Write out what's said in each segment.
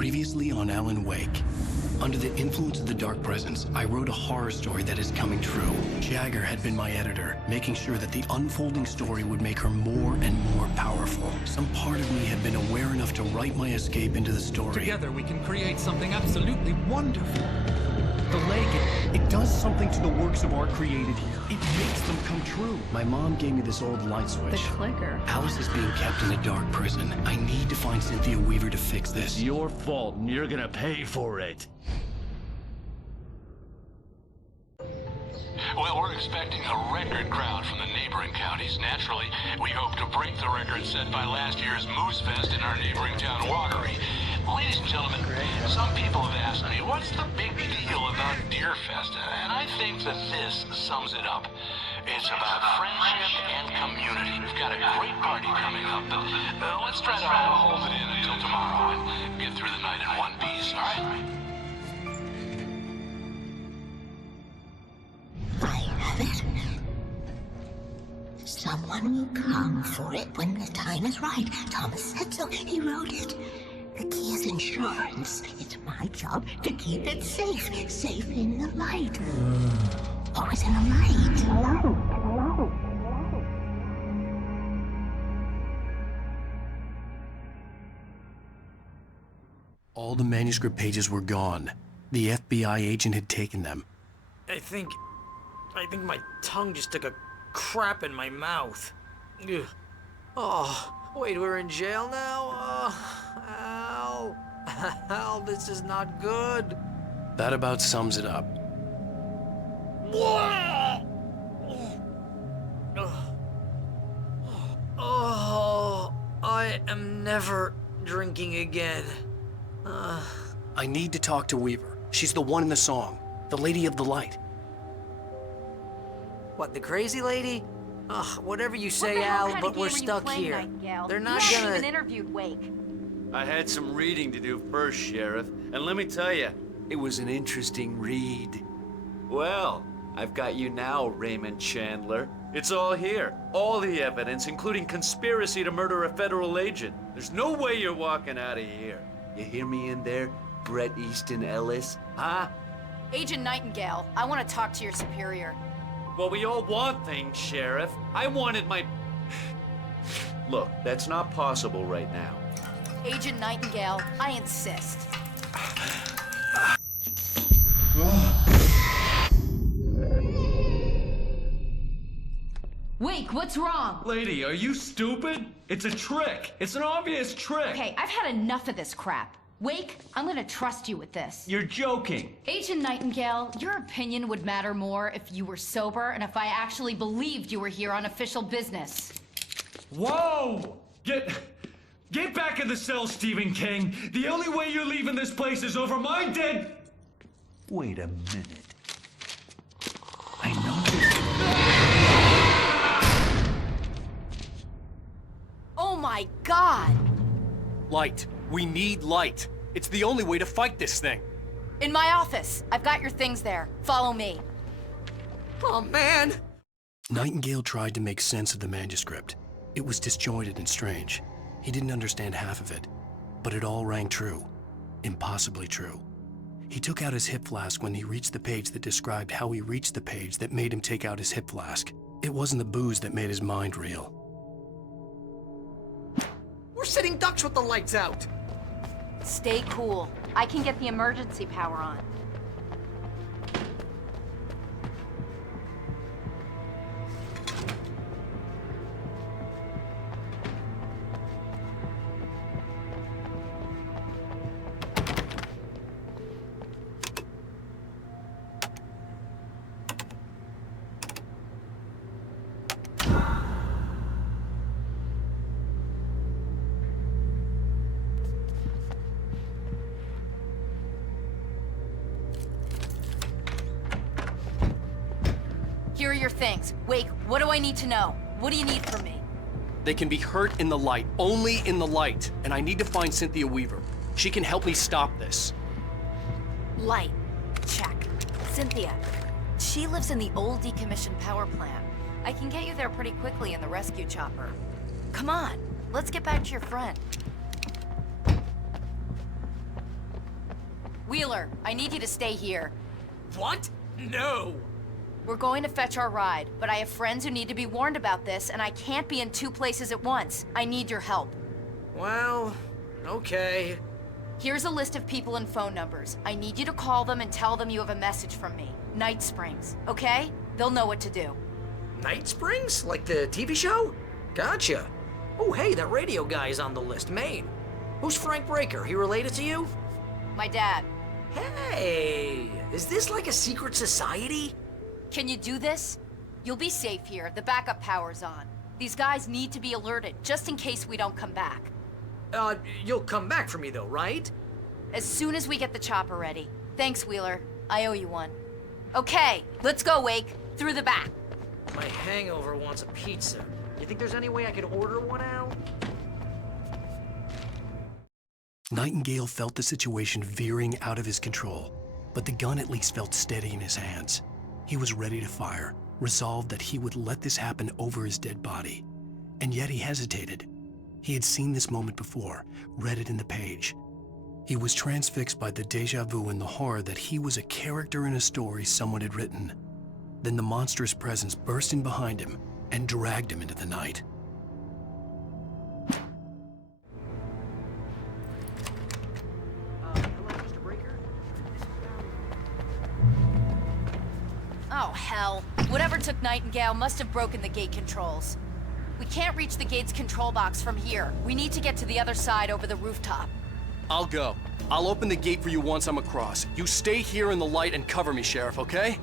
Previously on Alan Wake. Under the influence of the dark presence, I wrote a horror story that is coming true. Jagger had been my editor, making sure that the unfolding story would make her more and more powerful. Some part of me had been aware enough to write my escape into the story. Together we can create something absolutely wonderful. The lake, it does something to the works of art created here. It makes them come true. My mom gave me this old light switch. The clicker. Alice is being kept in a dark prison. I need to find Cynthia Weaver to fix this. It's your fault, and you're gonna pay for it. Well, we're expecting a record crowd from the neighboring counties. Naturally, we hope to break the record set by last year's Moose Fest in our neighboring town, Watery. Ladies and gentlemen, some people have asked me, what's the big deal about Deer Fest? And I think that this sums it up. It's about friendship and community. We've got a great party coming up, but let's try to hold it in until tomorrow and get through the night in one piece, all right? I have it. Someone will come for it when the time is right. Thomas said so. He wrote it. The key is insurance. It's my job to keep it safe. Safe in the light. Always in the light. All the manuscript pages were gone. The FBI agent had taken them. I think my tongue just took a crap in my mouth. Ugh. Oh, wait, we're in jail now? Al. Al, this is not good. That about sums it up. Oh, I am never drinking again. I need to talk to Weaver. She's the one in the song. The Lady of the Light. What, the crazy lady? Ugh, whatever you say, Al, but we're stuck here. They're not gonna... You even interviewed Wake. I had some reading to do first, Sheriff, and let me tell you, it was an interesting read. Well, I've got you now, Raymond Chandler. It's all here. All the evidence, including conspiracy to murder a federal agent. There's no way you're walking out of here. You hear me in there, Bret Easton Ellis? Huh? Agent Nightingale, I want to talk to your superior. Well, we all want things, Sheriff. I wanted my... Look, that's not possible right now. Agent Nightingale, I insist. Wake, what's wrong? lady, are you stupid? It's a trick. It's an obvious trick. Okay, I've had enough of this crap. Wake, I'm gonna trust you with this. You're joking. Agent Nightingale, your opinion would matter more if you were sober and if I actually believed you were here on official business. Whoa! Get back in the cell, Stephen King. The only way you're leaving this place is over my dead... Wait a minute. I know this. Oh my God! Light. We need light. It's the only way to fight this thing. In my office. I've got your things there. Follow me. Oh, man! Nightingale tried to make sense of the manuscript. It was disjointed and strange. He didn't understand half of it, but it all rang true. Impossibly true. He took out his hip flask when he reached the page that described how he reached the page that made him take out his hip flask. It wasn't the booze that made his mind reel. We're sitting ducks with the lights out. Stay cool. I can get the emergency power on. Here are your things. Wake, what do I need to know? What do you need from me? They can be hurt in the light, only in the light. And I need to find Cynthia Weaver. She can help me stop this. Light. Check. Cynthia. She lives in the old decommissioned power plant. I can get you there pretty quickly in the rescue chopper. Come on, let's get back to your friend. Wheeler, I need you to stay here. What? No! We're going to fetch our ride, but I have friends who need to be warned about this, and I can't be in 2 places at once. I need your help. Well, okay. Here's a list of people and phone numbers. I need you to call them and tell them you have a message from me. Night Springs, okay? They'll know what to do. Night Springs? Like the TV show? Gotcha. Oh, hey, that radio guy is on the list, Maine. Who's Frank Breaker? He related to you? My dad. Hey, is this like a secret society? Can you do this? You'll be safe here. The backup power's on. These guys need to be alerted, just in case we don't come back. You'll come back for me though, right? As soon as we get the chopper ready. Thanks, Wheeler. I owe you one. Okay, let's go, Wake. Through the back. My hangover wants a pizza. You think there's any way I could order one, Al? Nightingale felt the situation veering out of his control, but the gun at least felt steady in his hands. He was ready to fire, resolved that he would let this happen over his dead body. And yet he hesitated. He had seen this moment before, read it in the page. He was transfixed by the déjà vu and the horror that he was a character in a story someone had written. Then the monstrous presence burst in behind him and dragged him into the night. Hello, Mr. Breaker? Oh, hell. Whatever took Nightingale must have broken the gate controls. We can't reach the gate's control box from here. We need to get to the other side over the rooftop. I'll go. I'll open the gate for you once I'm across. You stay here in the light and cover me, Sheriff, okay?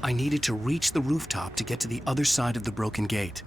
I needed to reach the rooftop to get to the other side of the broken gate.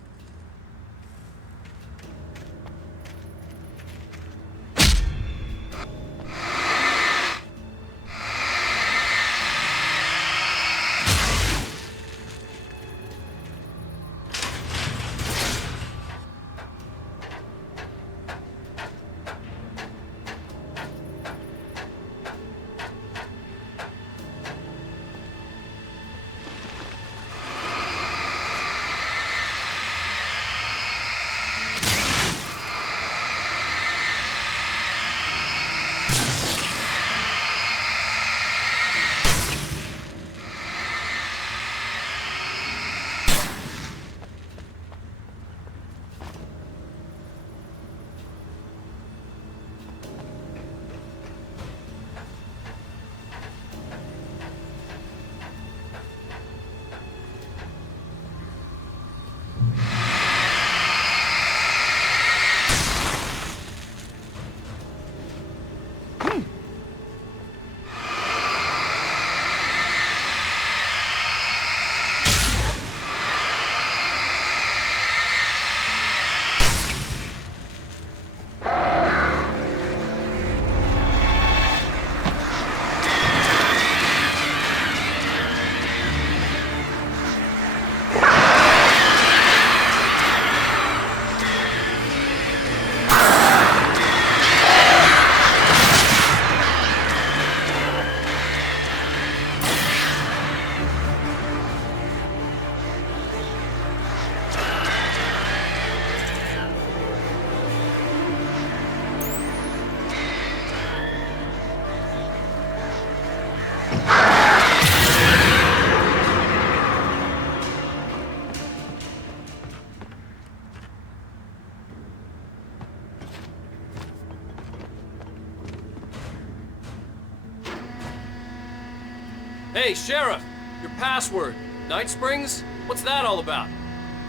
Hey, Sheriff! Your password. Night Springs? What's that all about?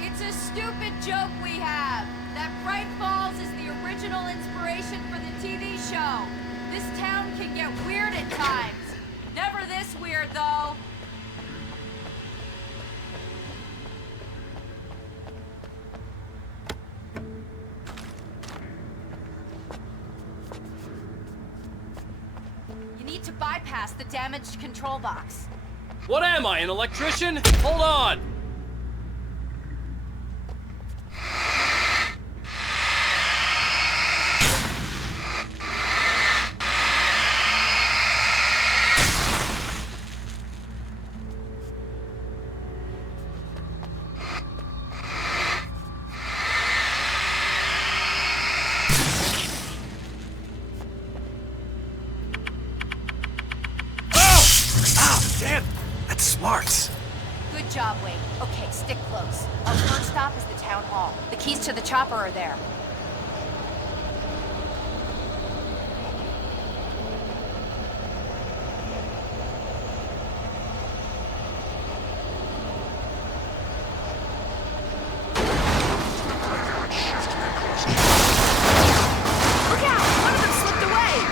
It's a stupid joke we have. That Bright Falls is the original inspiration for the TV show. This town can get weird at times. Never this weird, though. You need to bypass the damaged control box. What am I, an electrician? Hold on! Damn, that's smart. Good job, Wade. Okay, stick close. Our first stop is the town hall. The keys to the chopper are there. Look out! One of them slipped away!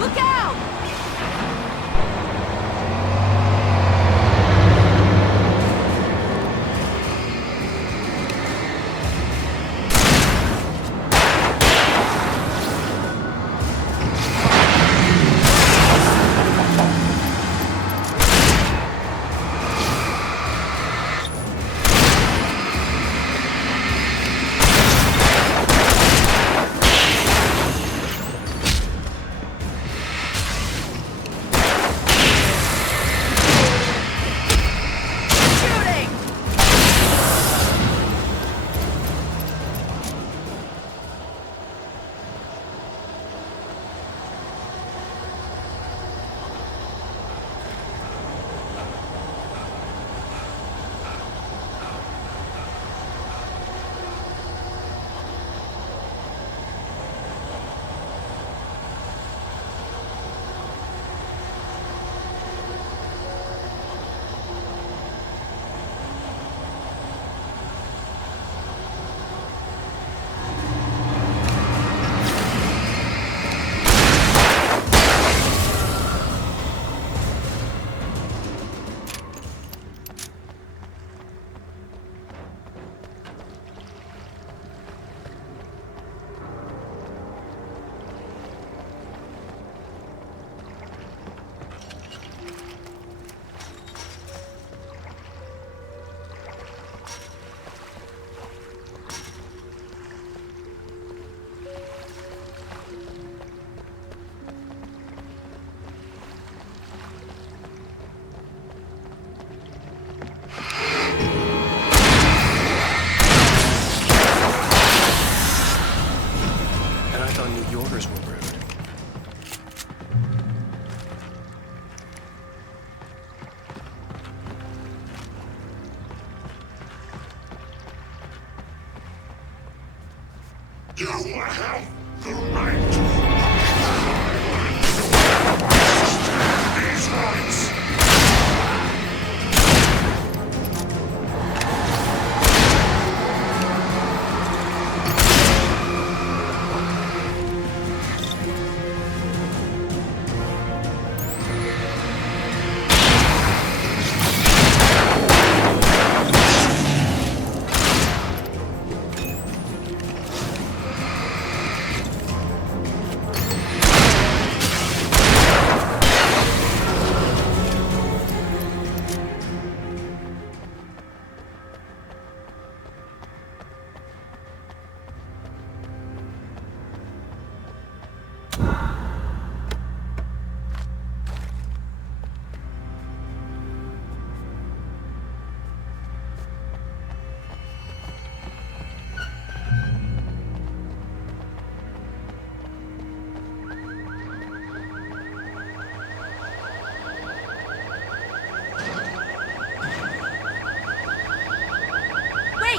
Look out! Shooting! And I thought New Yorkers were rude. You have the right to these rights.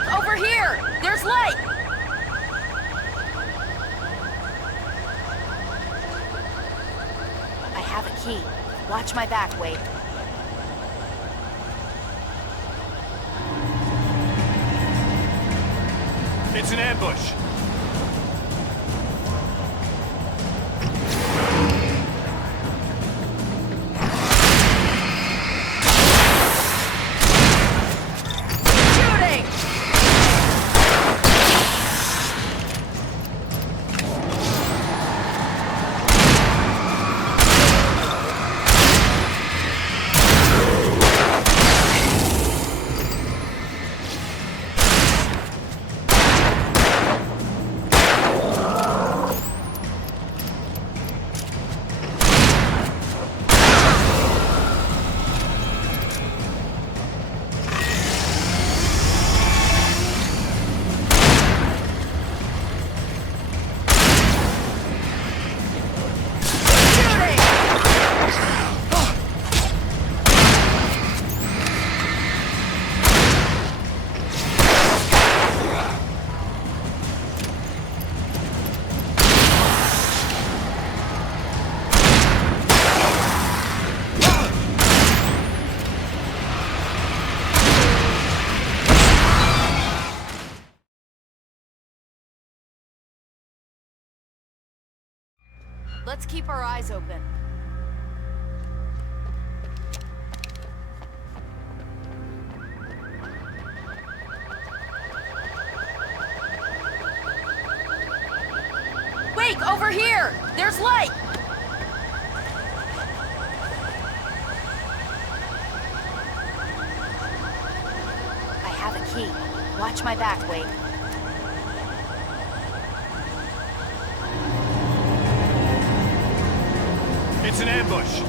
Wait, over here! There's light! I have a key. Watch my back, Wade. It's an ambush. Shooting! Let's keep our eyes open. Wait, over here! There's light! I have a key. Watch my back, Wade. It's an ambush.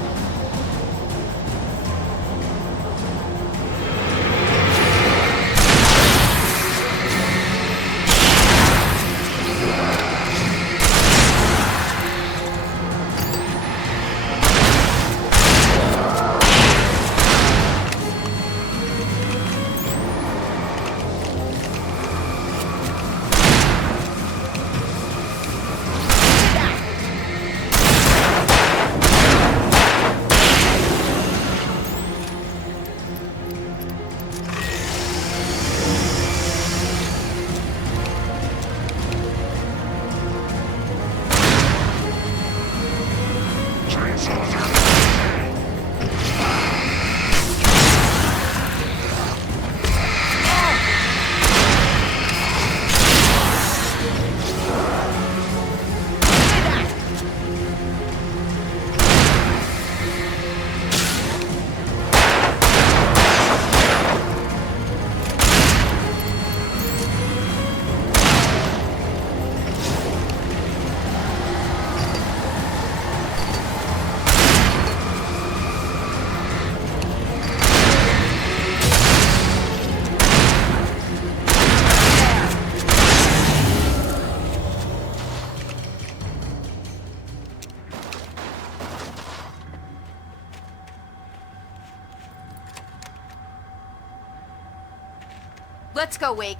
Let's go, Wake.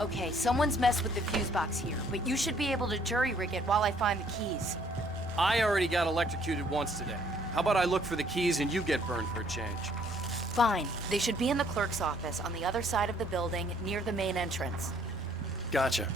Okay, someone's messed with the fuse box here, but you should be able to jury-rig it while I find the keys. I already got electrocuted once today. How about I look for the keys and you get burned for a change? Fine. They should be in the clerk's office on the other side of the building, near the main entrance. Gotcha.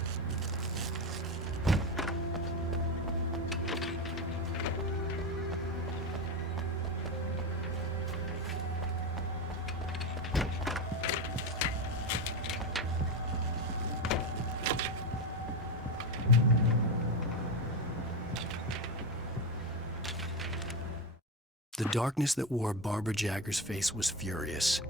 The darkness that wore Barbara Jagger's face was furious.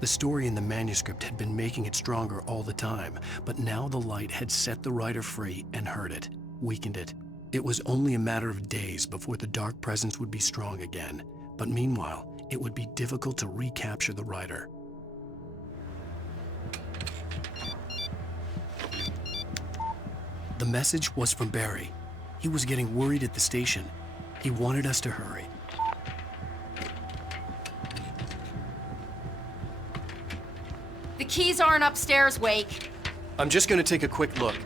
The story in the manuscript had been making it stronger all the time, but now the light had set the writer free and hurt it, weakened it. It was only a matter of days before the dark presence would be strong again, but meanwhile, it would be difficult to recapture the writer. The message was from Barry. He was getting worried at the station. He wanted us to hurry. The keys aren't upstairs, Wake. I'm just gonna take a quick look.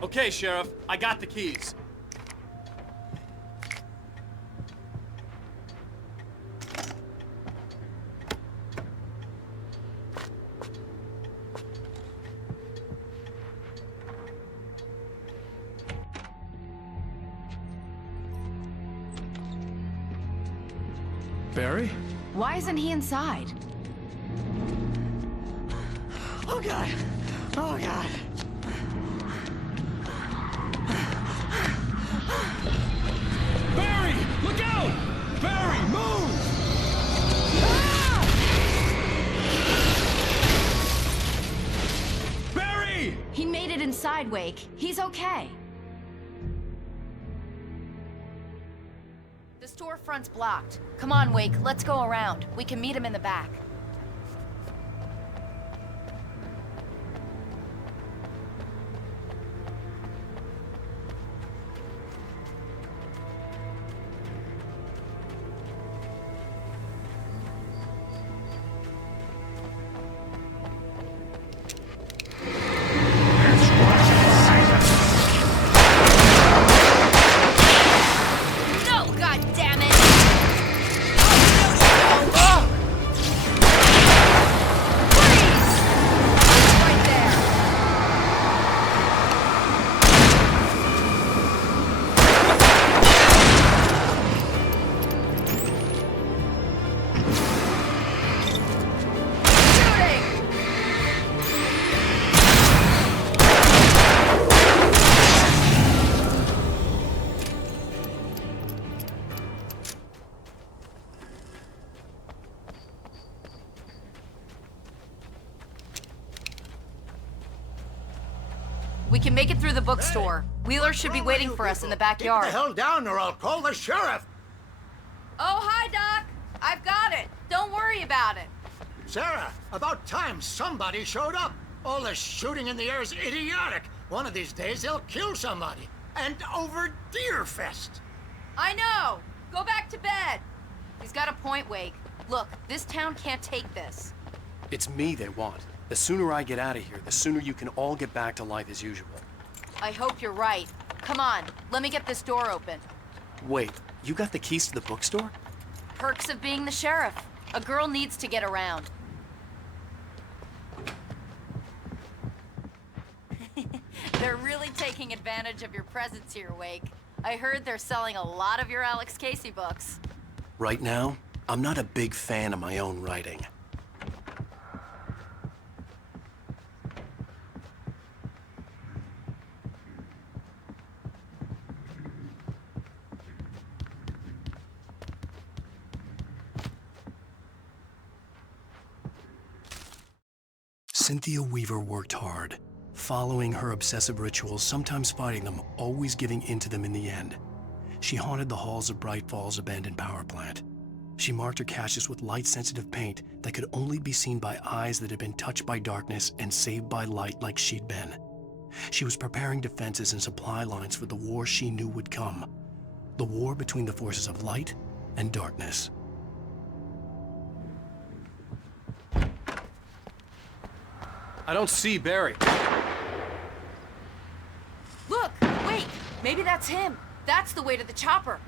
Okay, Sheriff, I got the keys. Barry? Why isn't he inside? Oh, God. Oh, God. Barry! Look out! Barry, move! Barry! He made it inside, Wake. He's okay. The storefront's blocked. Come on, Wake, let's go around. We can meet him in the back. No, God damn it! Right there. Shooting! We can make it through the bookstore. Wheeler should be waiting for us in the backyard. Get the hell down or I'll call the sheriff. Oh, hi, Doc. I've got it. Don't worry about it. Sarah, about time somebody showed up. All this shooting in the air is idiotic. One of these days they'll kill somebody. And over Deerfest. I know. Go back to bed. He's got a point, Wake. Look, this town can't take this. It's me they want. The sooner I get out of here, the sooner you can all get back to life as usual. I hope you're right. Come on, let me get this door open. Wait, you got the keys to the bookstore? Perks of being the sheriff. A girl needs to get around. They're really taking advantage of your presence here, Wake. I heard they're selling a lot of your Alex Casey books. Right now, I'm not a big fan of my own writing. Cynthia Weaver worked hard, following her obsessive rituals, sometimes fighting them, always giving in to them in the end. She haunted the halls of Bright Falls abandoned power plant. She marked her caches with light-sensitive paint that could only be seen by eyes that had been touched by darkness and saved by light like she'd been. She was preparing defenses and supply lines for the war she knew would come. The war between the forces of light and darkness. I don't see Barry. Look! Wait! Maybe that's him! That's the way to the chopper!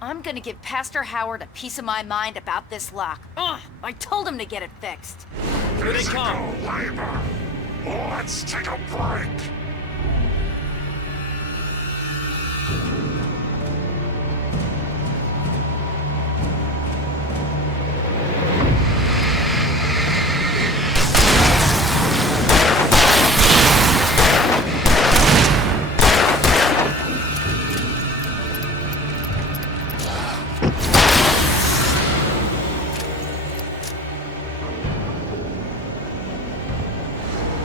I'm gonna give Pastor Howard a piece of my mind about this lock. Ugh! I told him to get it fixed. Here they come. Labor. Let's take a break.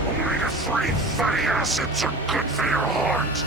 Omega-3 fatty acids are good for your heart.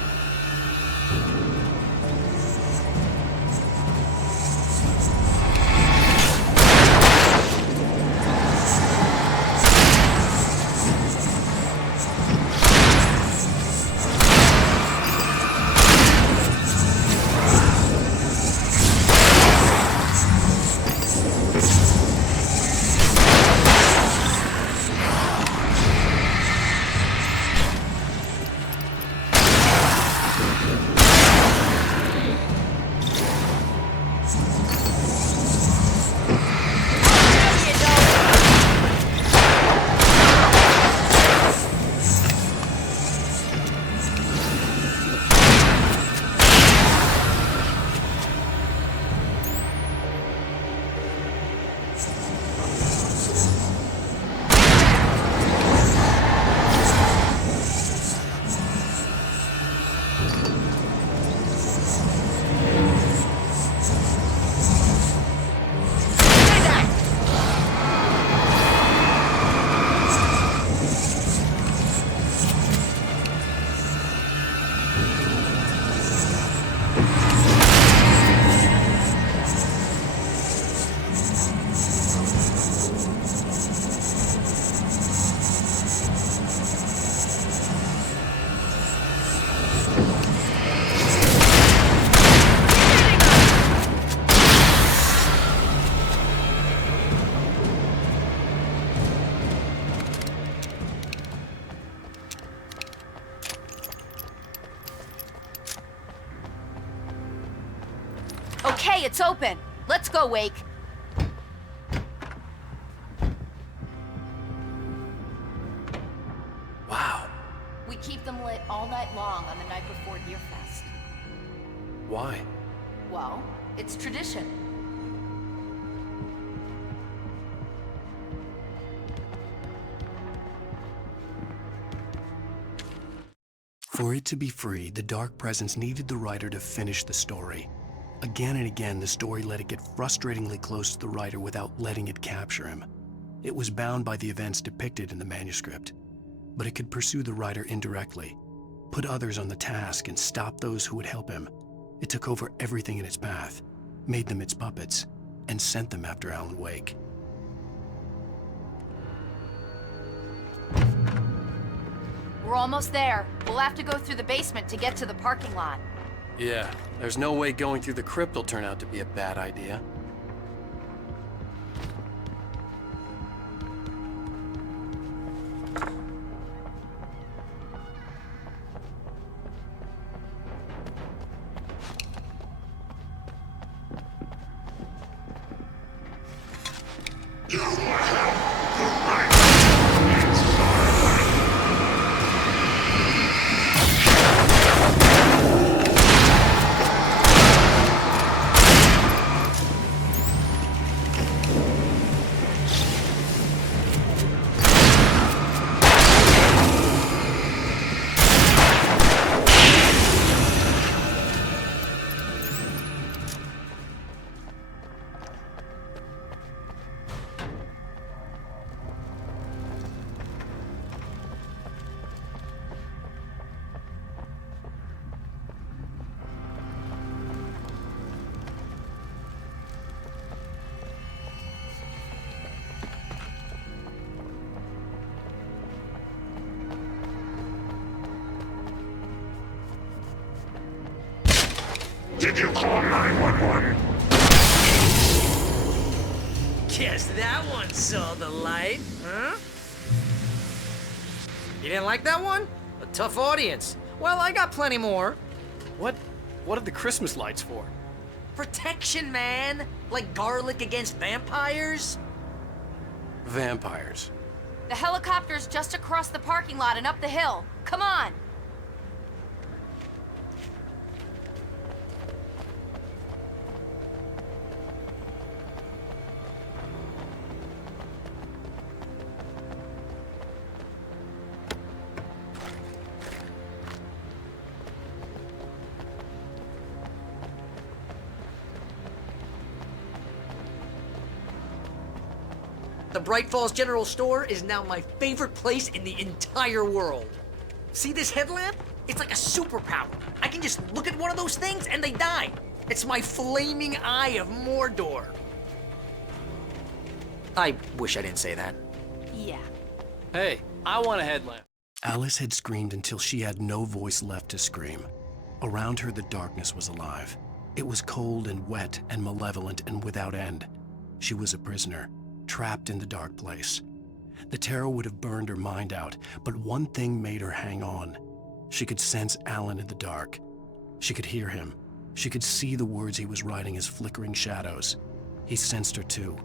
Okay, it's open. Let's go, Wake. Wow. We keep them lit all night long on the night before Deerfest. Why? Well, it's tradition. For it to be free, the Dark Presence needed the writer to finish the story. Again and again, the story let it get frustratingly close to the writer without letting it capture him. It was bound by the events depicted in the manuscript, but it could pursue the writer indirectly, put others on the task, and stop those who would help him. It took over everything in its path, made them its puppets, and sent them after Alan Wake. We're almost there. We'll have to go through the basement to get to the parking lot. Yeah, there's no way going through the crypt will turn out to be a bad idea. Did you call 911? Guess that one saw the light, huh? You didn't like that one? A tough audience. Well, I got plenty more. What are the Christmas lights for? Protection, man! Like garlic against vampires? Vampires. The helicopter's just across the parking lot and up the hill. Come on! The Bright Falls General Store is now my favorite place in the entire world. See this headlamp? It's like a superpower. I can just look at one of those things and they die. It's my flaming eye of Mordor. I wish I didn't say that. Yeah. Hey, I want a headlamp. Alice had screamed until she had no voice left to scream. Around her, the darkness was alive. It was cold and wet and malevolent and without end. She was a prisoner, trapped in the dark place. The terror would have burned her mind out, but one thing made her hang on. She could sense Alan in the dark. She could hear him. She could see the words he was writing as flickering shadows. He sensed her too.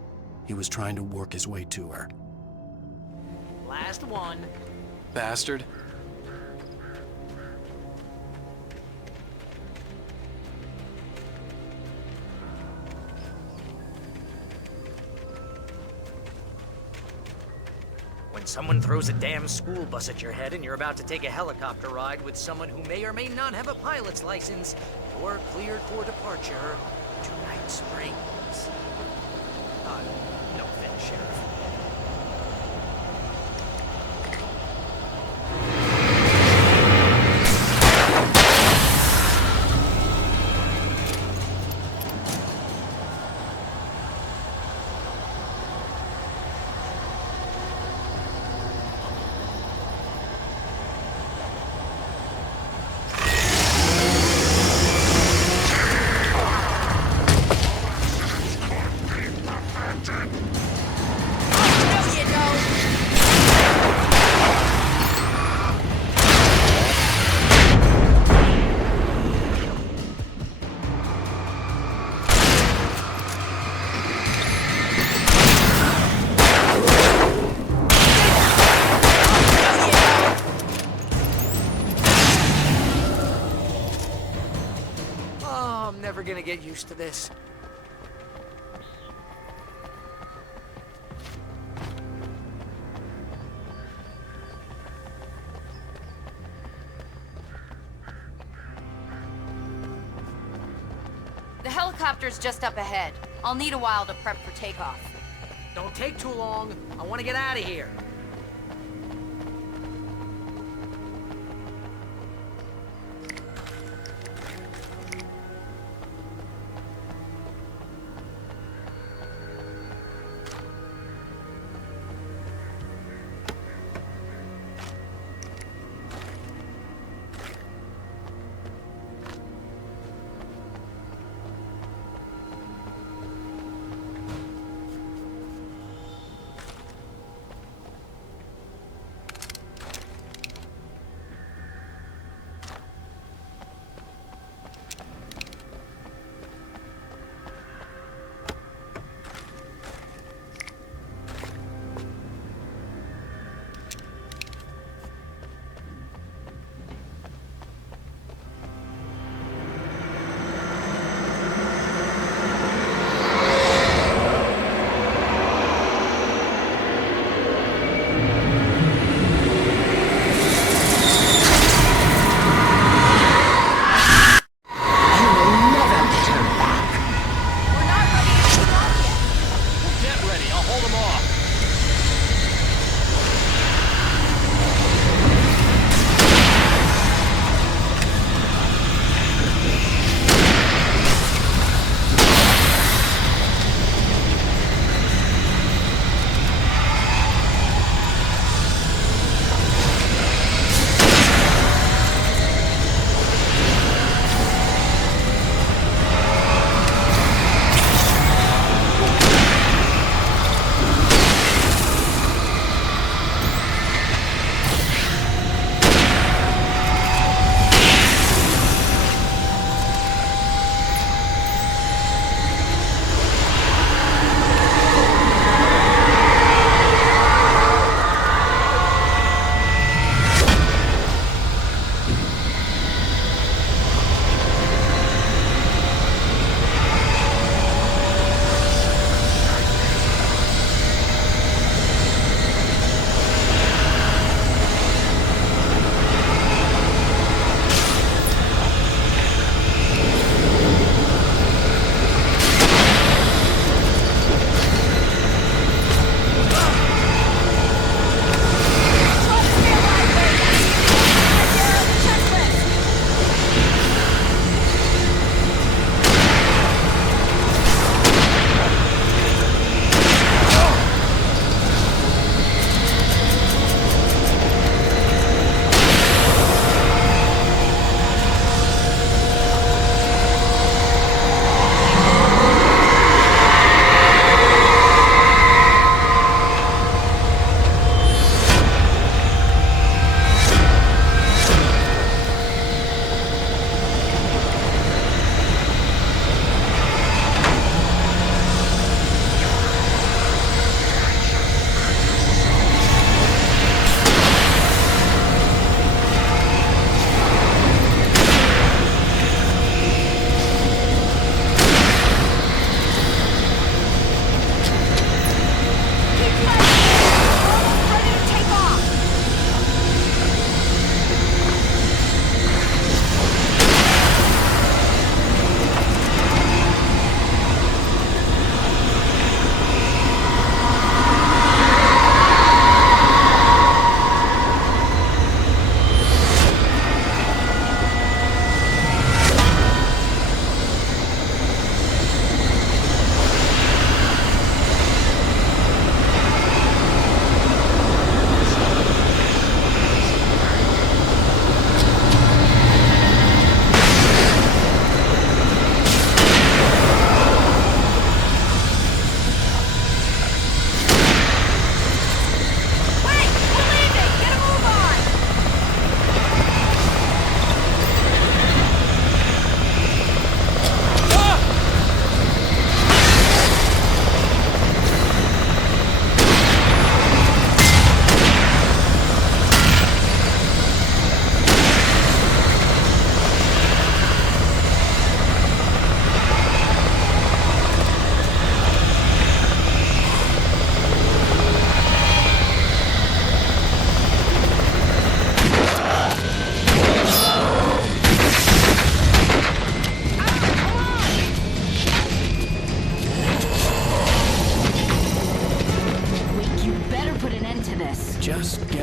He was trying to work his way to her. Last one. Bastard. When someone throws a damn school bus at your head and you're about to take a helicopter ride with someone who may or may not have a pilot's license, you're cleared for departure to Night Springs. No offense, Sheriff. Never gonna get used to this. The helicopter's just up ahead. I'll need a while to prep for takeoff. Don't take too long. I want to get out of here.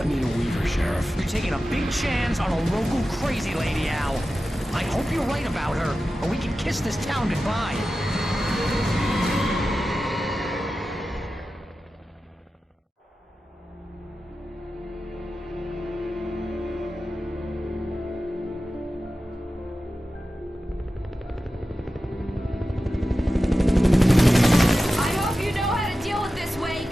need a weaver, Sheriff. You're taking a big chance on a local crazy lady, Al. I hope you're right about her, or we can kiss this town goodbye. I hope you know how to deal with this, Wake.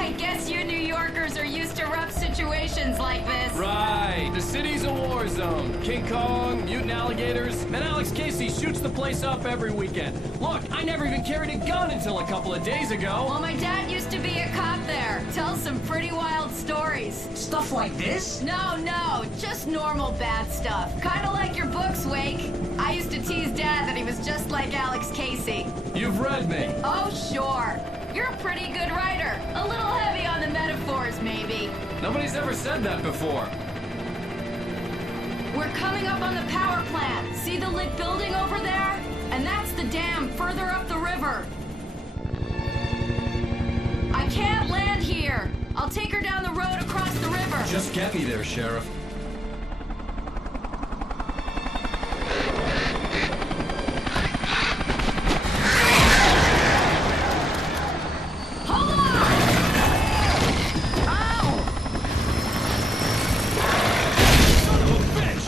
I guess you New Yorkers are used to rough situations like this. Right. The city's a war zone. King Kong, mutant alligators, and Alex Casey shoots the place up every weekend. Look, I never even carried a gun until a couple of days ago. Well, my dad used to be a cop there. Tells some pretty wild stories. Stuff like this? No, just normal bad stuff. Kinda like your books, Wake. I used to tease Dad that he was just like Alex Casey. You've read me. Oh, sure. You're a pretty good writer. A little heavy on the metaphors, maybe. Nobody's ever said that before. We're coming up on the power plant. See the lit building over there? And that's the dam further up the river. I can't land here. I'll take her down the road across the river. Just get me there, Sheriff. Hold on! Ow! Son of a bitch!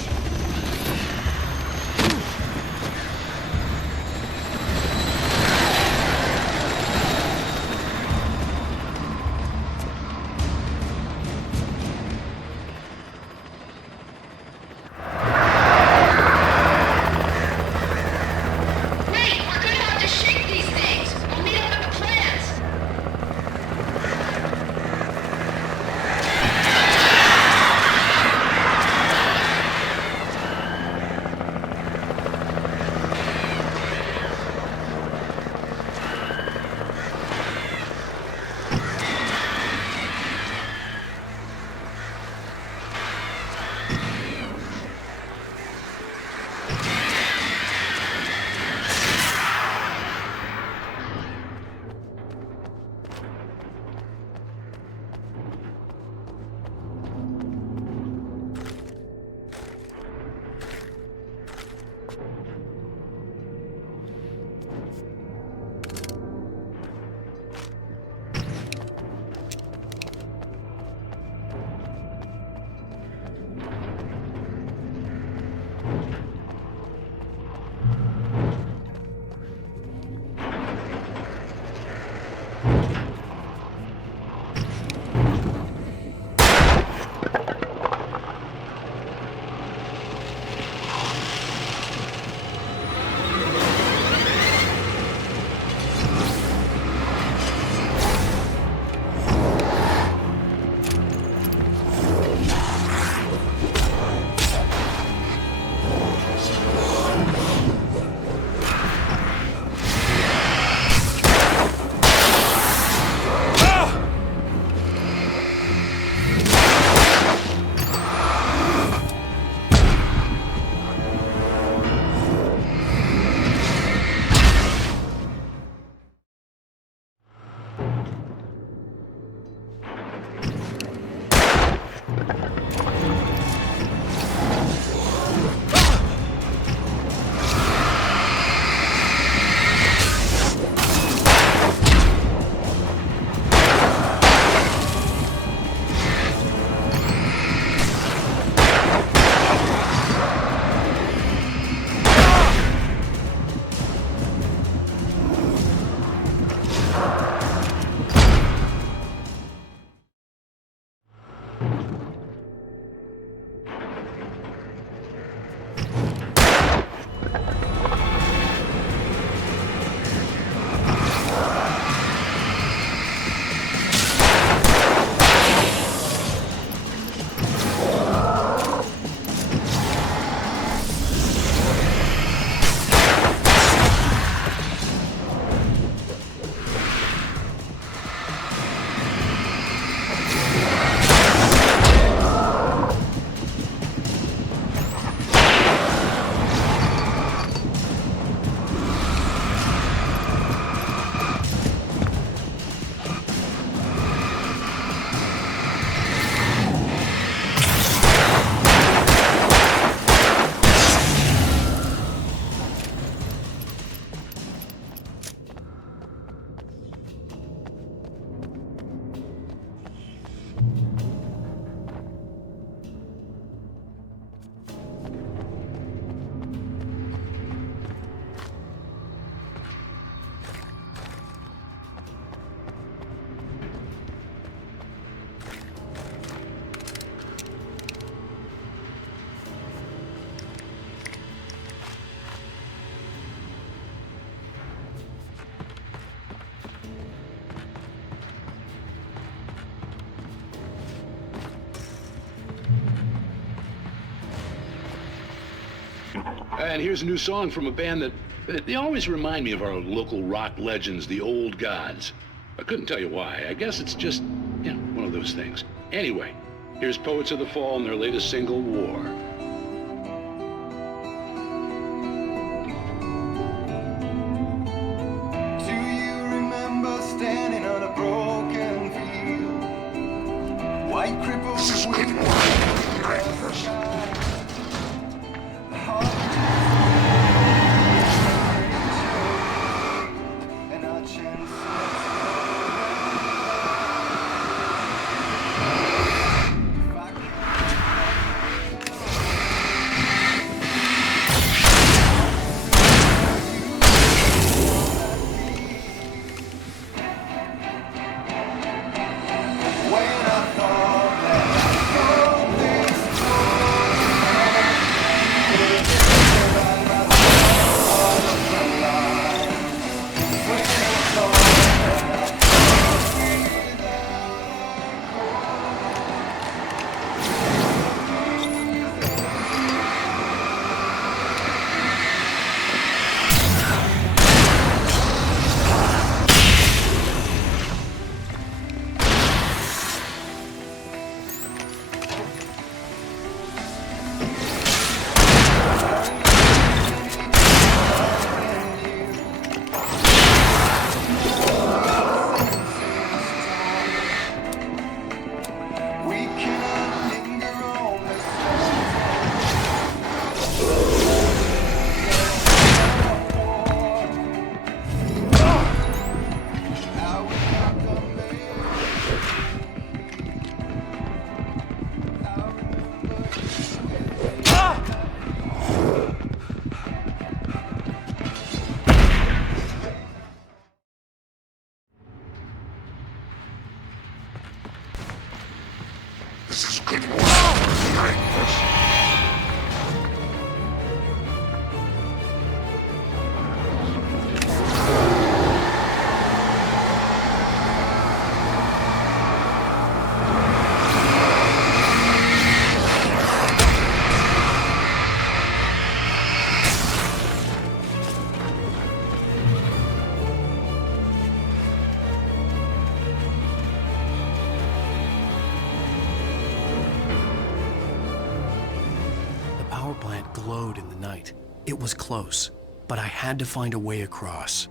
and here's a new song from a band that they always remind me of our local rock legends, the Old Gods. I couldn't tell you why. I guess it's just, one of those things. Anyway, here's Poets of the Fall and their latest single, War. Do you remember standing on a broken field? White cripples with glowed in the night. It was close, but I had to find a way across.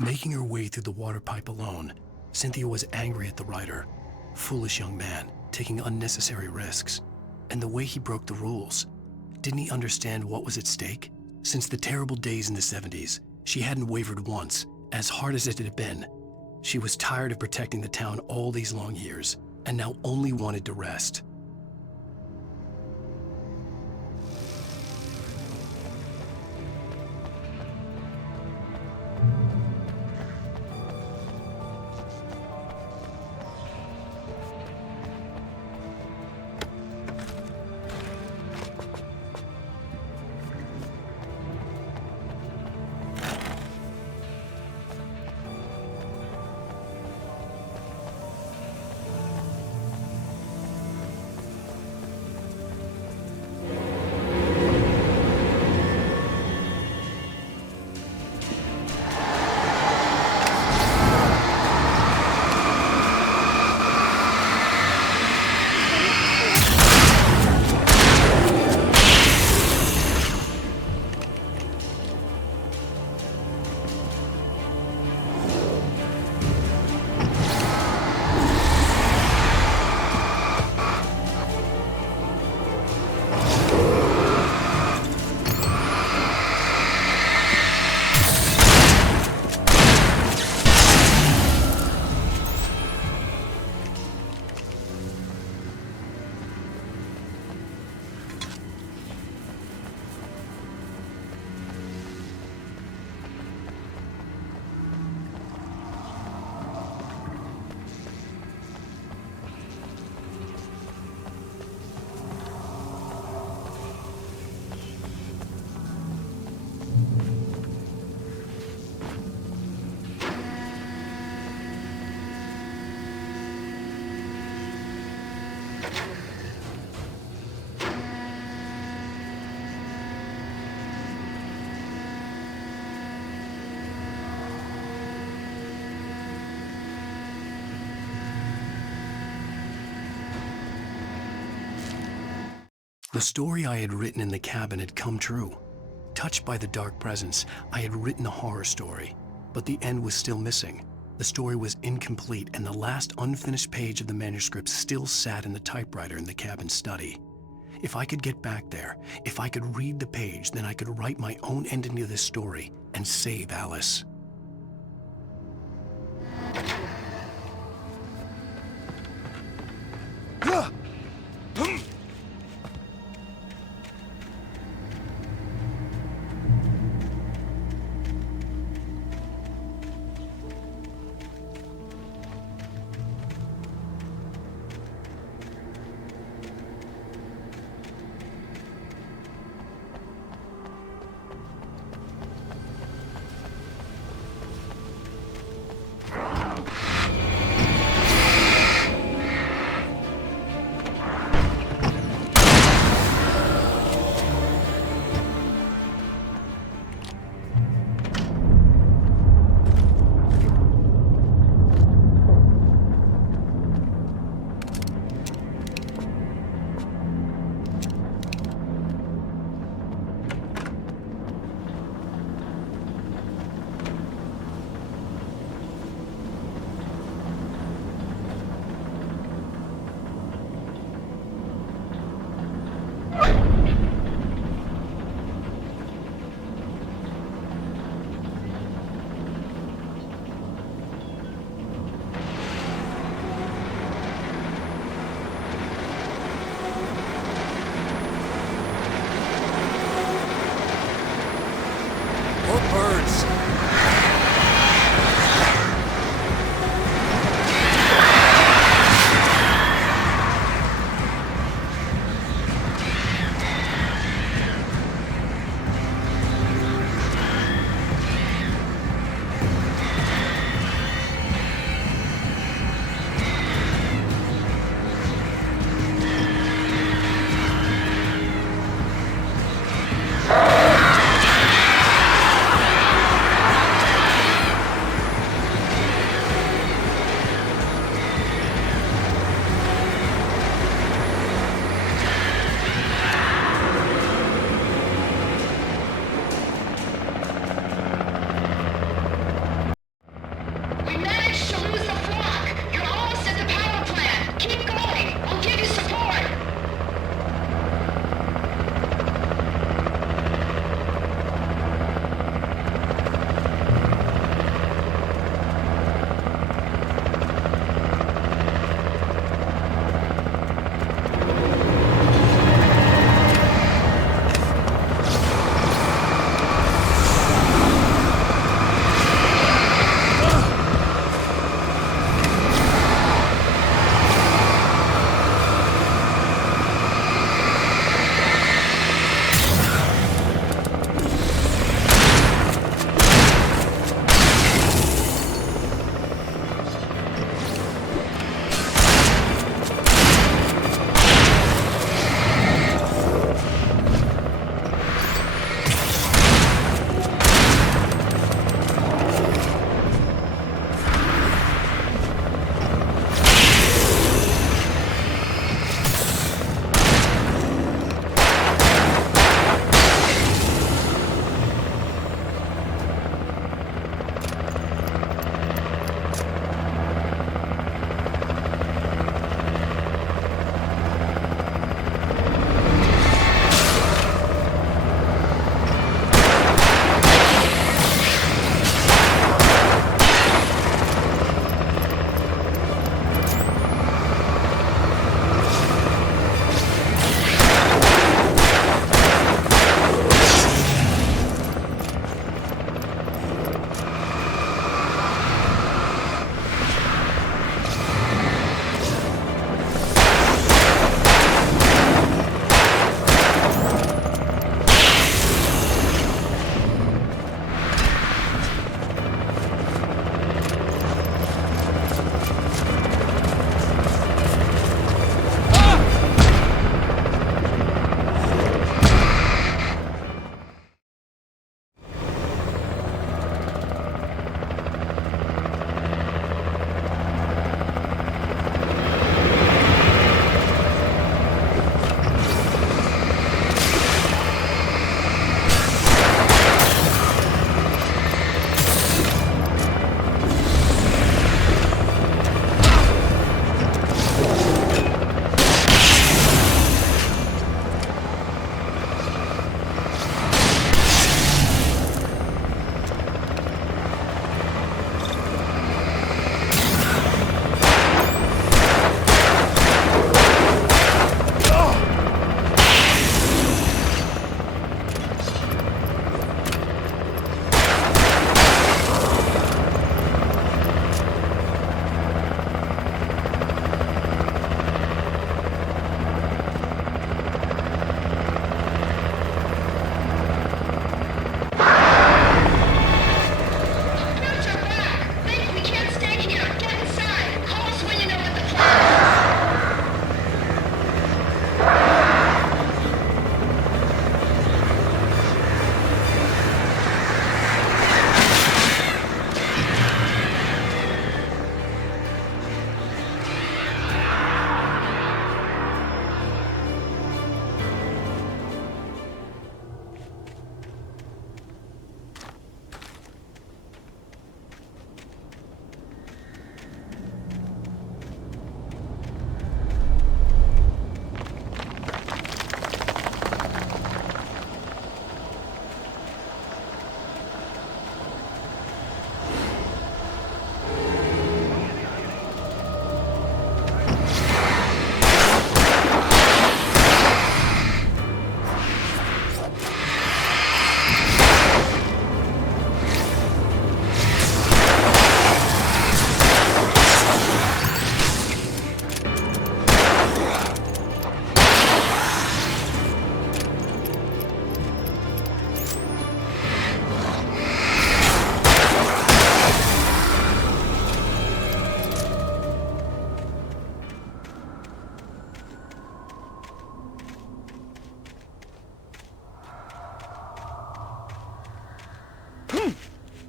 Making her way through the water pipe alone, Cynthia was angry at the writer. Foolish young man, taking unnecessary risks. And the way he broke the rules. Didn't he understand what was at stake? Since the terrible days in the 70s, she hadn't wavered once, as hard as it had been. She was tired of protecting the town all these long years, and now only wanted to rest. The story I had written in the cabin had come true. Touched by the dark presence, I had written a horror story, but the end was still missing. The story was incomplete, and the last unfinished page of the manuscript still sat in the typewriter in the cabin study. If I could get back there, if I could read the page, then I could write my own ending to this story and save Alice.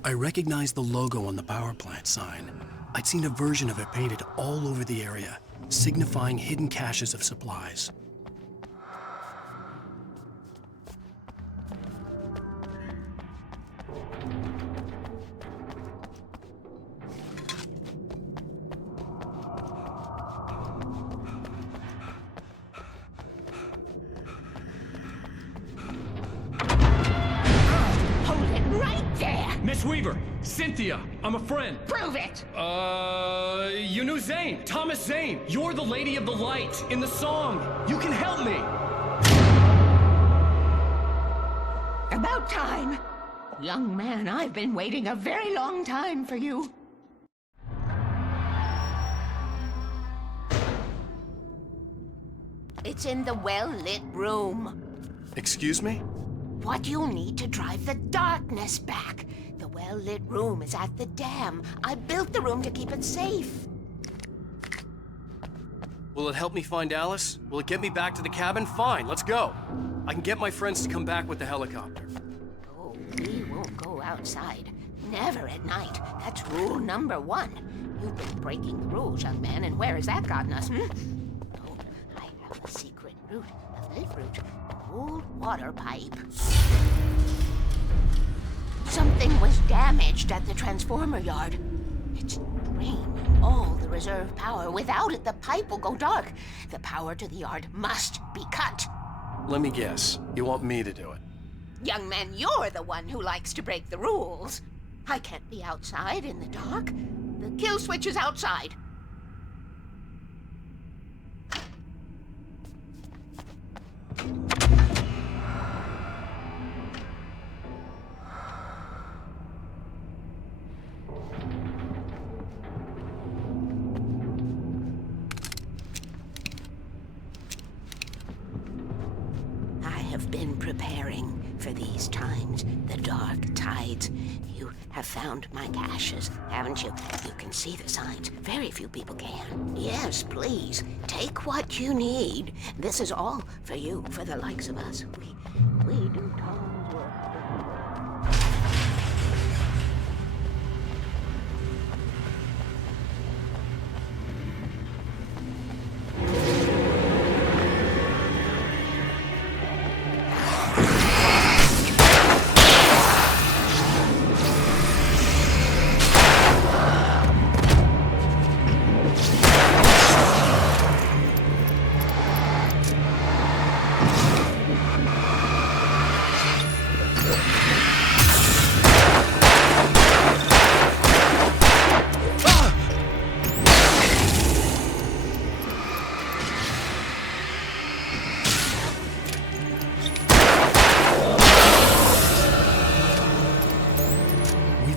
I recognized the logo on the power plant sign. I'd seen a version of it painted all over the area, signifying hidden caches of supplies. Hold it right there! Miss Weaver, Cynthia, I'm a friend. Prove it! You knew Zane, Thomas Zane. You're the Lady of the Light in the song. You can help me. About time. Young man, I've been waiting a very long time for you. It's in the well-lit room. Excuse me? What you'll need to drive the darkness back. The well-lit room is at the dam. I built the room to keep it safe. Will it help me find Alice? Will it get me back to the cabin? Fine, let's go. I can get my friends to come back with the helicopter. Oh, we won't go outside. Never at night. That's rule number 1. You've been breaking the rules, young man, and where has that gotten us, Oh, I have a secret route. A live route. An old water pipe. Something was damaged at the transformer yard. It's draining all the reserve power. Without it, the pipe will go dark. The power to the yard must be cut. Let me guess. You want me to do it? Young man, you're the one who likes to break the rules. I can't be outside in the dark. The kill switch is outside. I have been preparing for these times, the dark tides. You have found my caches, haven't you? You can see the signs. Very few people can. Yes, please, take what you need. This is all for you, for the likes of us. We do Tom's work.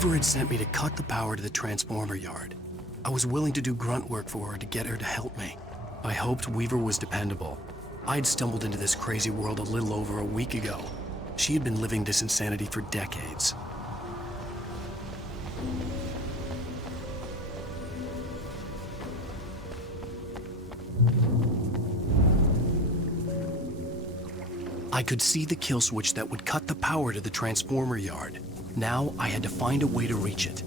Had sent me to cut the power to the transformer yard. I was willing to do grunt work for her to get her to help me. I hoped Weaver was dependable. I'd stumbled into this crazy world a little over a week ago. She had been living this insanity for decades. I could see the kill switch that would cut the power to the transformer yard. Now I had to find a way to reach it.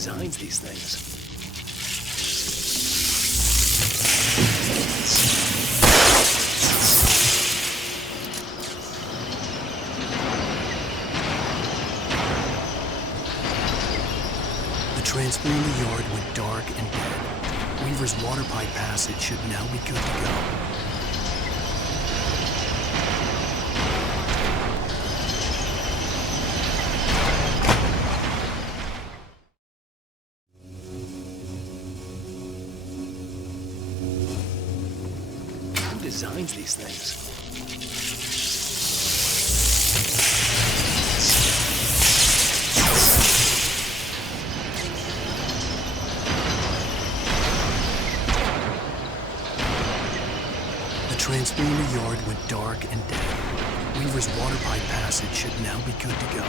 designs these things? The transformer yard went dark and dead. Weaver's water pipe passage should now be good to go. Who designs these things? The transformer yard went dark and dead. Weaver's water pipe passage should now be good to go.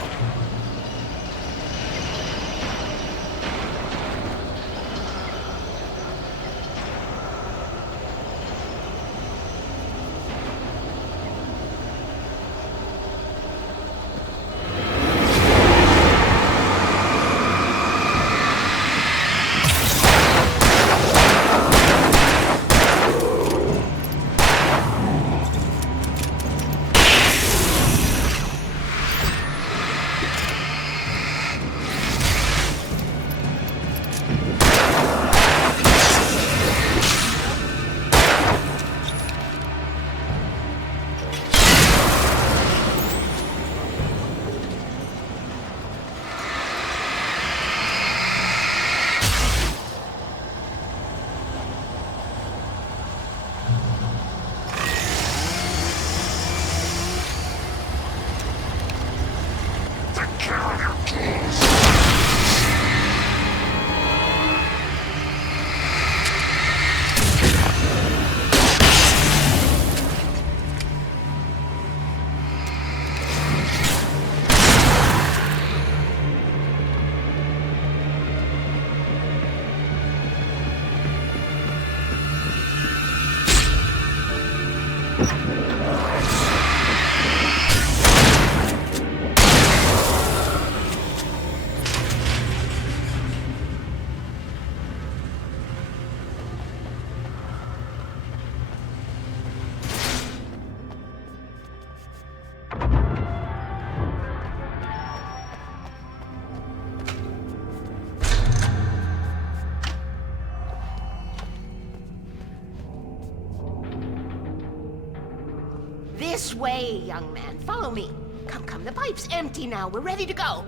This way, young man. Follow me. Come, come. The pipe's empty now. We're ready to go.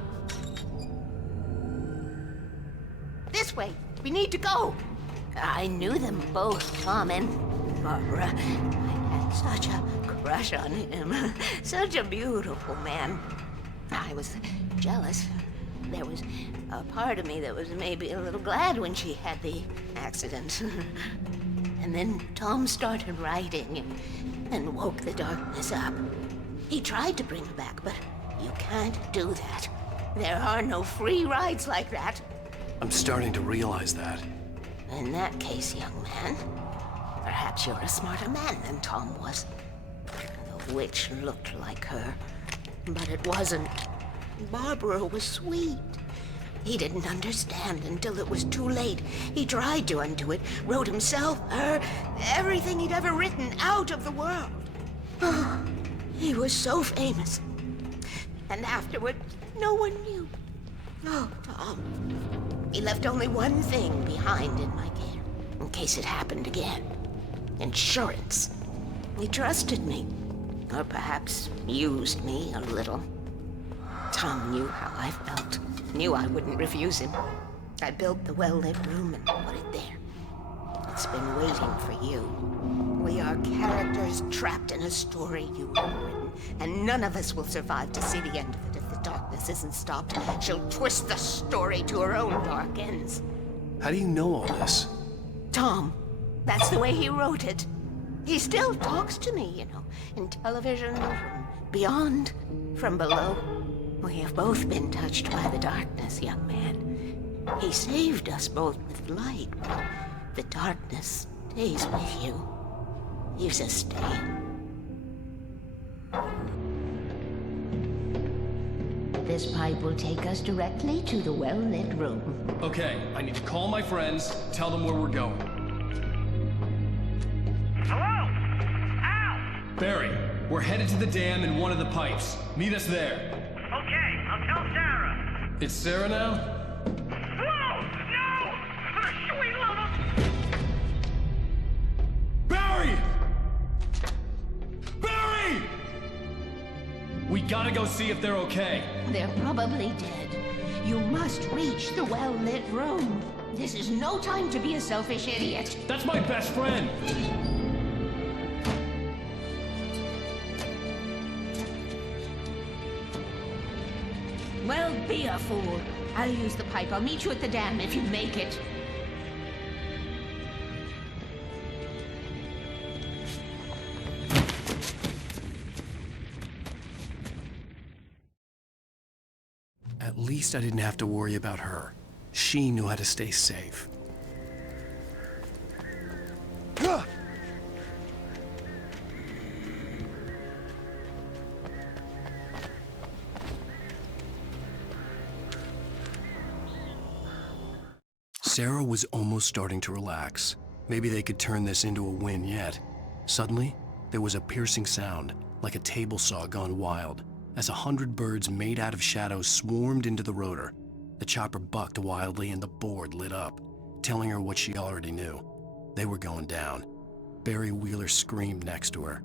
This way. We need to go. I knew them both, Tom and Barbara. I had such a crush on him. Such a beautiful man. I was jealous. There was a part of me that was maybe a little glad when she had the accident. And then Tom started writing and woke the darkness up. He tried to bring her back, but you can't do that. There are no free rides like that. I'm starting to realize that. In that case, young man, perhaps you're a smarter man than Tom was. The witch looked like her, but it wasn't. Barbara was sweet. He didn't understand until it was too late. He tried to undo it, wrote himself, her, everything he'd ever written out of the world. Oh, he was so famous. And afterward, no one knew. Oh, Tom. He left only one thing behind in my care, in case it happened again. Insurance. He trusted me. Or perhaps used me a little. Tom knew how I felt. Knew I wouldn't refuse him. I built the well-lit room and put it there. It's been waiting for you. We are characters trapped in a story you have written, and none of us will survive to see the end of it if the darkness isn't stopped. She'll twist the story to her own dark ends. How do you know all this? Tom, that's the way he wrote it. He still talks to me, you know, in television, from beyond, from below. We have both been touched by the darkness, young man. He saved us both with light, but the darkness stays with you. Leaves a stain. This pipe will take us directly to the well-lit room. Okay, I need to call my friends, tell them where we're going. Hello? Al! Barry, we're headed to the dam in one of the pipes. Meet us there. Okay, I'll tell Sarah. It's Sarah now? Whoa! No! For the sweet love of... Barry! Barry! We gotta go see if they're okay. They're probably dead. You must reach the well-lit room. This is no time to be a selfish idiot. That's my best friend. Well, be a fool. I'll use the pipe. I'll meet you at the dam if you make it. At least I didn't have to worry about her. She knew how to stay safe. Sarah was almost starting to relax. Maybe they could turn this into a win yet. Suddenly, there was a piercing sound, like a table saw gone wild, as 100 birds made out of shadows swarmed into the rotor. The chopper bucked wildly and the board lit up, telling her what she already knew. They were going down. Barry Wheeler screamed next to her.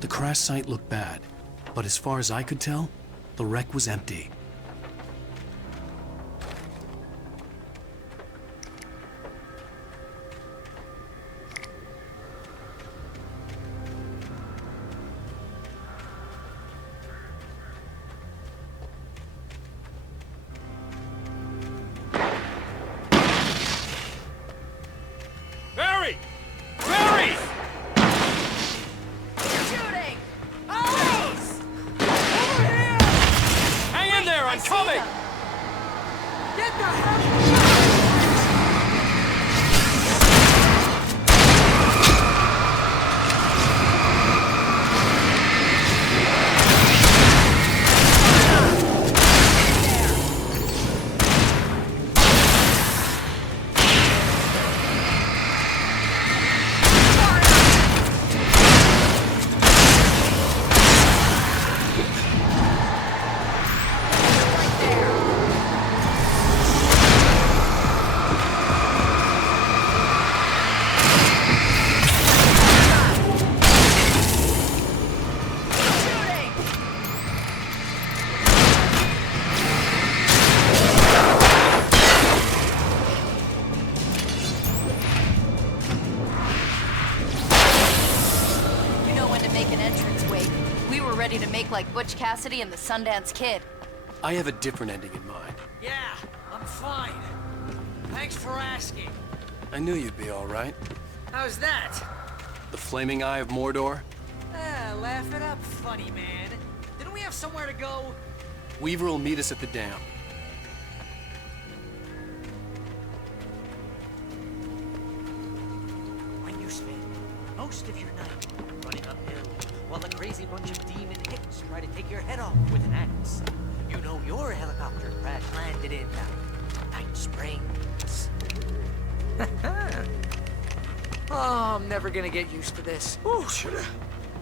The crash site looked bad, but as far as I could tell, the wreck was empty. Barry! Barry! Shooting! Police! Over here! Hang in there, I'm coming! Get the hell... like Butch Cassidy and the Sundance Kid. I have a different ending in mind. Yeah, I'm fine. Thanks for asking. I knew you'd be all right. How's that? The flaming eye of Mordor? Laugh it up, funny man. Didn't we have somewhere to go? Weaver will meet us at the dam. When you spend most of your night running uphill while a crazy bunch of demon hicks try to take your head off with an axe, you know your helicopter crash landed in Night Springs. Oh, I'm never gonna get used to this. Oh,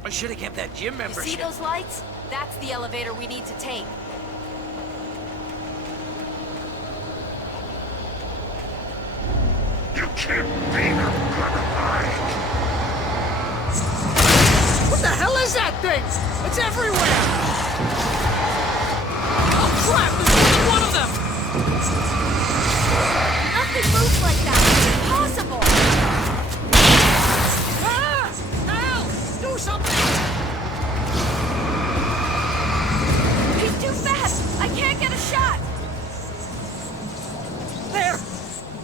I should have kept that gym You membership. see those lights? That's the elevator we need to take. You can't beat him, hide. What the hell is that thing? It's everywhere! Oh crap, there's more than one of them! Nothing moves like that. It's impossible. Ah! Al! Do something! He's too fast. I can't get a shot. There!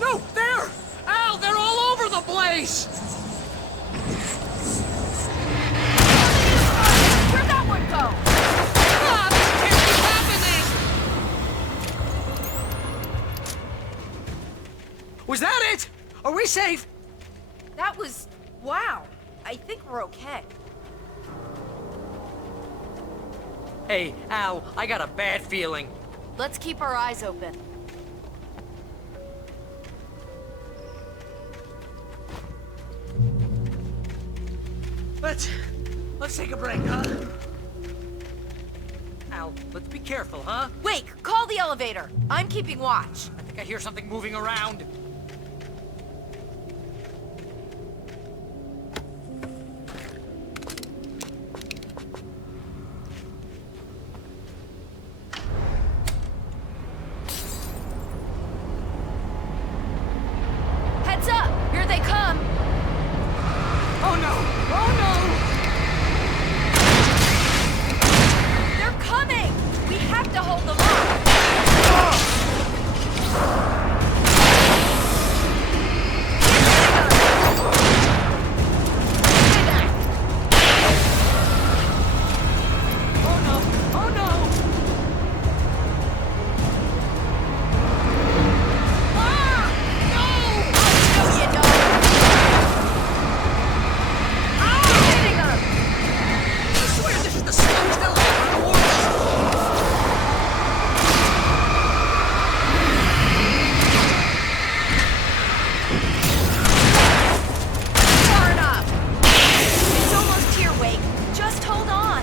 No, there! Al, they're all over the place! Where'd that one go? Ah, this can't be happening! Was that it? Are we safe? That was... wow. I think we're okay. Hey, Al, I got a bad feeling. Let's keep our eyes open. Let's take a break, huh? Al, let's be careful, huh? Wake, call the elevator. I'm keeping watch. I think I hear something moving around. Heads up! Here they come! Oh no! Oh no! They're coming! We have to hold them off! Oh no! Oh no! Ah! No! No, you don't! Keep hitting them! I swear this is the slowest elevator in the world! Far enough! It's almost here, Wake. Just hold on.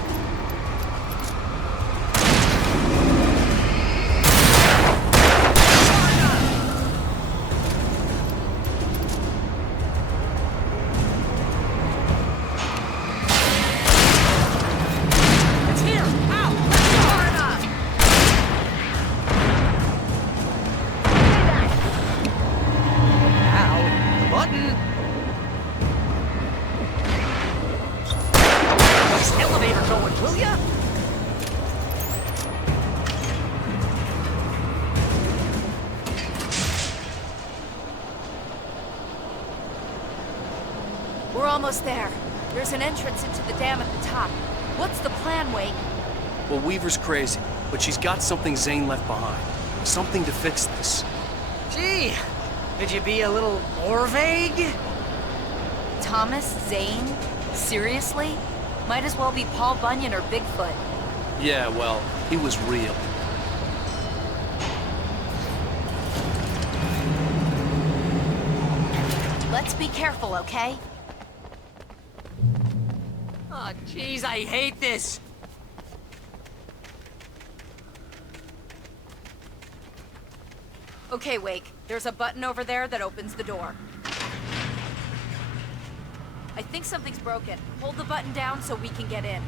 Far enough! It's here! Al! Far enough! Al, the button! This elevator going, will ya? We're almost there. There's an entrance into the dam at the top. What's the plan, Wake? Well, Weaver's crazy, but she's got something Zane left behind. Something to fix this. Gee, could you be a little more vague? Thomas Zane? Seriously? Might as well be Paul Bunyan or Bigfoot. Yeah, well, he was real. Let's be careful, okay? Oh, jeez, I hate this. Okay, Wake. There's a button over there that opens the door. I think something's broken. Hold the button down so we can get in.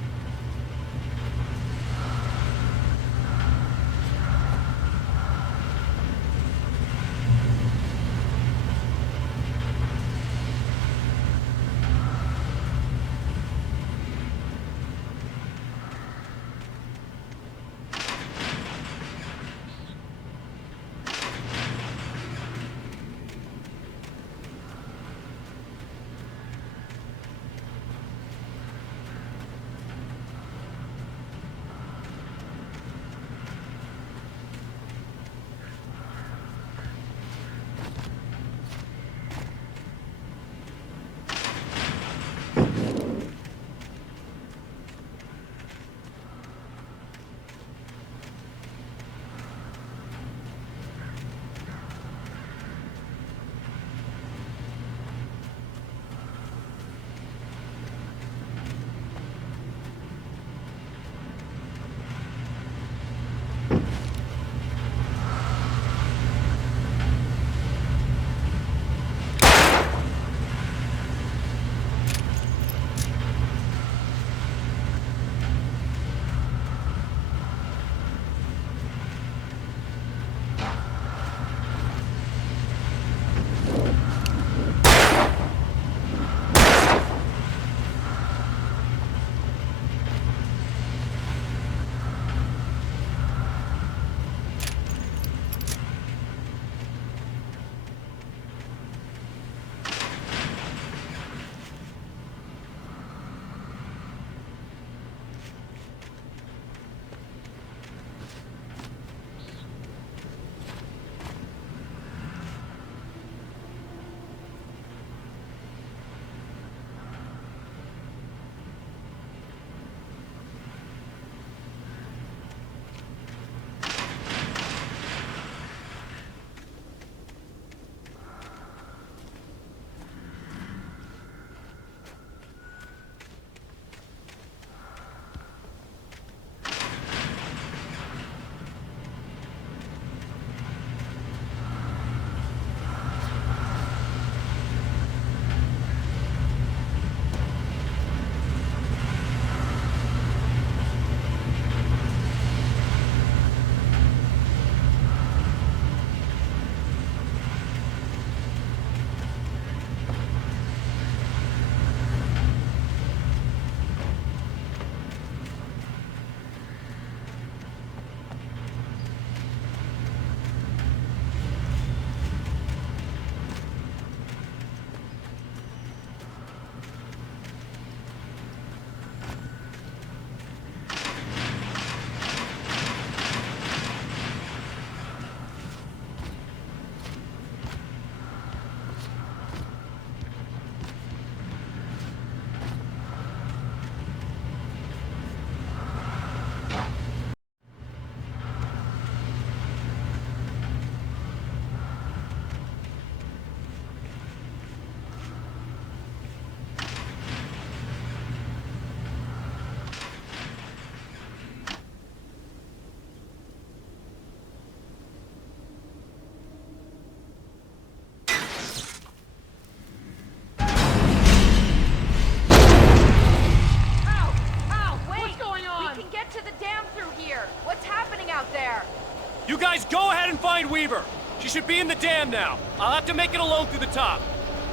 Go ahead and find Weaver. She should be in the dam now. I'll have to make it alone through the top.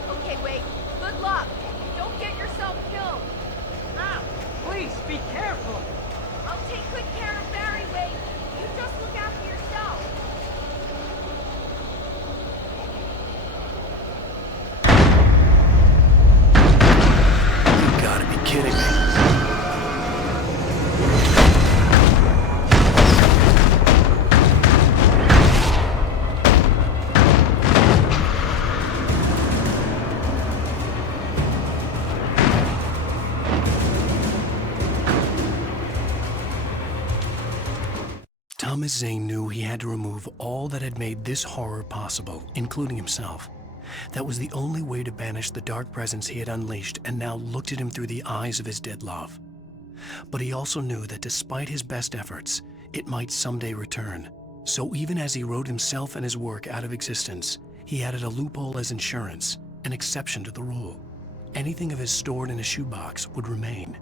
Okay, Wake. Good luck. Don't get yourself killed. Now, please be careful. I'll take good care of Barry, Wake. You just look after yourself. You gotta be kidding me. Thomas Zane knew he had to remove all that had made this horror possible, including himself. That was the only way to banish the dark presence he had unleashed and now looked at him through the eyes of his dead love. But he also knew that despite his best efforts, it might someday return. So even as he wrote himself and his work out of existence, he added a loophole as insurance, an exception to the rule. Anything of his stored in a shoebox would remain.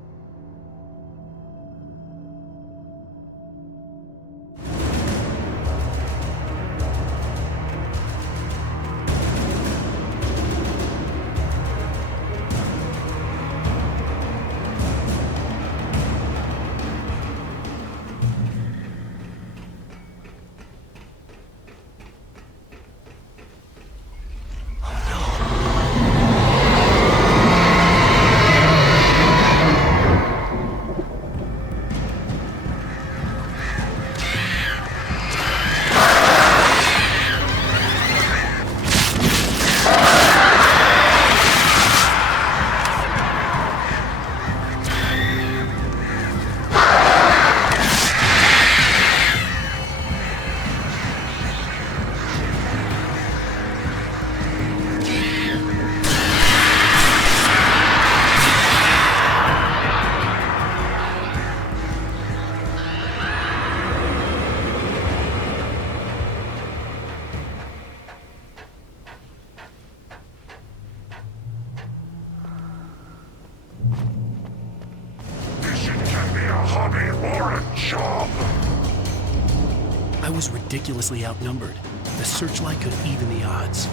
I was ridiculously outnumbered. The searchlight could even the odds.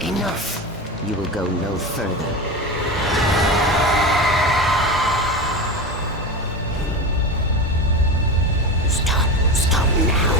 Enough. You will go no further. Stop now.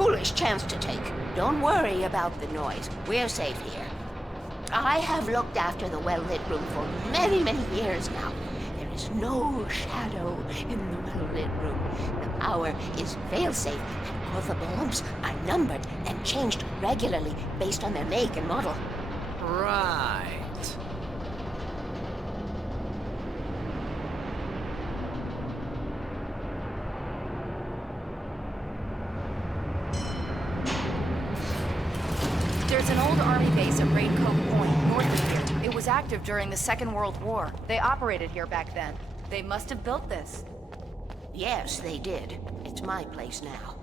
foolish chance to take. Don't worry about the noise. We're safe here. I have looked after the well-lit room for many, many years now. There is no shadow in the well-lit room. The power is fail-safe, and all the bulbs are numbered and changed regularly based on their make and model. Right. There's an old army base at Raincoat Point, north of here. It was active during the Second World War. They operated here back then. They must have built this. Yes, they did. It's my place now.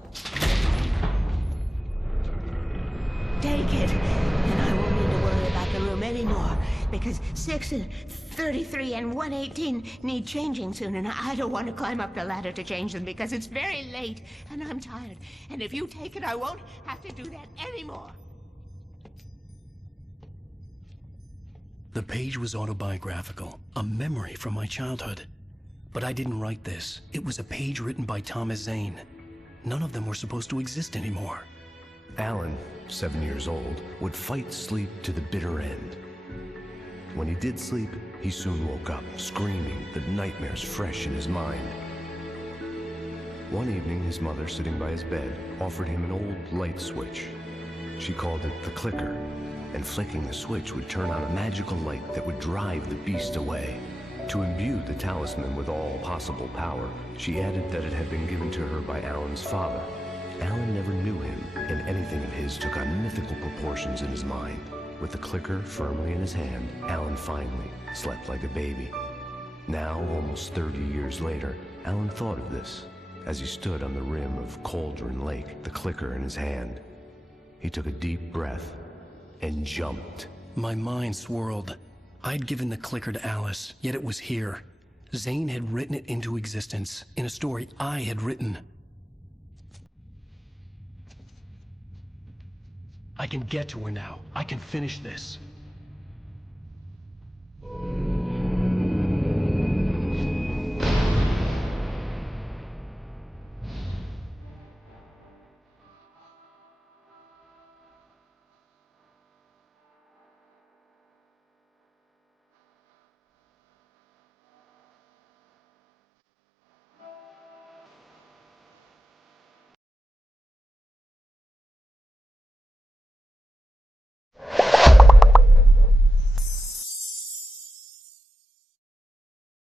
Take it, and I won't need to worry about the room anymore, because 6 and 33 and 118 need changing soon, and I don't want to climb up the ladder to change them because it's very late, and I'm tired. And if you take it, I won't have to do that anymore. The page was autobiographical, a memory from my childhood. But I didn't write this. It was a page written by Thomas Zane. None of them were supposed to exist anymore. Alan, 7 years old, would fight sleep to the bitter end. When he did sleep, he soon woke up, screaming, the nightmares fresh in his mind. One evening, his mother, sitting by his bed, offered him an old light switch. She called it the clicker, and flicking the switch would turn on a magical light that would drive the beast away. To imbue the talisman with all possible power, she added that it had been given to her by Alan's father. Alan never knew him, and anything of his took on mythical proportions in his mind. With the clicker firmly in his hand, Alan finally slept like a baby. Now, almost 30 years later, Alan thought of this as he stood on the rim of Cauldron Lake, the clicker in his hand. He took a deep breath and jumped. My mind swirled. I'd given the clicker to Alice, yet it was here. Zane had written it into existence, in a story I had written. I can get to her now. I can finish this.